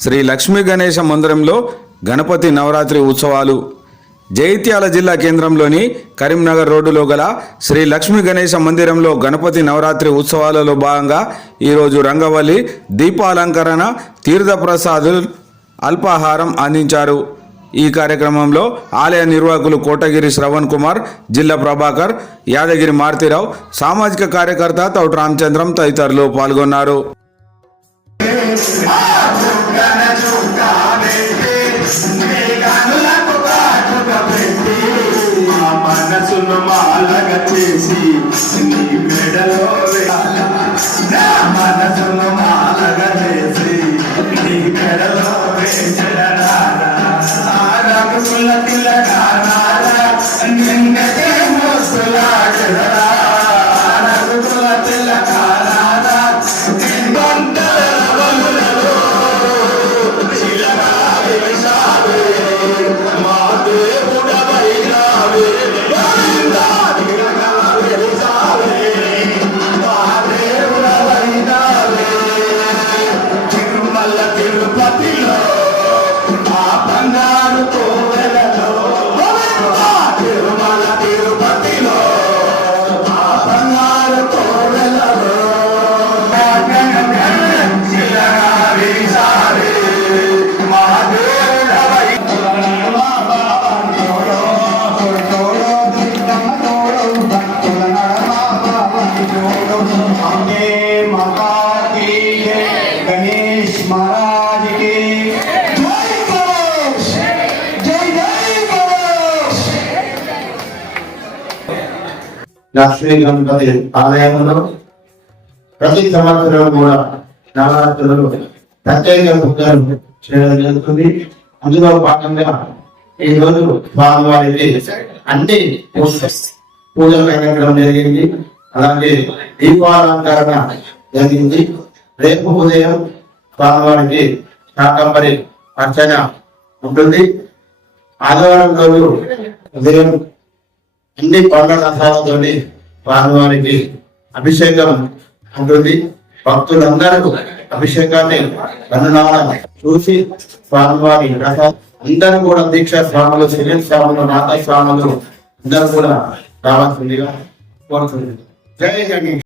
శ్రీ లక్ష్మీ గణేశ మందిరంలో గణపతి నవరాత్రి ఉత్సవాలు. జైత్యాల జిల్లా కేంద్రంలోని కరీంనగర్ రోడ్డులో గల శ్రీ లక్ష్మీ గణేశ మందిరంలో గణపతి నవరాత్రి ఉత్సవాలలో భాగంగా ఈరోజు రంగవల్లి దీపాలంకరణ తీర్థప్రసాదు అల్పాహారం అందించారు. ఈ కార్యక్రమంలో ఆలయ నిర్వాహకులు కోటగిరి శ్రవణ్ కుమార్ జిల్లా ప్రభాకర్ యాదగిరి మారుతిరావు సామాజిక కార్యకర్త తౌట్ రామచంద్రం తదితరులు పాల్గొన్నారు. చేసి నీ మెడలో వేయాల. నా మనసును మాలగ చేసి నీ మెడలో వేసెదరా. లక్ష్మీ గణపతి ఆలయంలో ప్రతి సంవత్సరం కూడా నవరాత్రులు ప్రత్యేక పూజలు చేయడం జరుగుతుంది. అందులో భాగంగా ఈ రోజు స్వామివారికి అన్ని పూజ- పూజలు పెట్టడం జరిగింది. అలాగే దీపాలంకరణ జరిగింది. రేపు ఉదయం స్వామివారికి శాకంబరి అర్చన ఉంటుంది. ఆదివారం రోజు ఉదయం అన్ని పండ్ల రసాలతో స్వామివారికి అభిషేకం ఉంటుంది. భక్తులందరూ అభిషేకాన్ని కనునాల చూసి స్వామివారి రస అందరూ కూడా దీక్ష స్వాములు శరీర స్వాములు నాథ స్వాములు అందరూ కూడా రావాల్సిందిగా కోరుతుంది జై గణేష్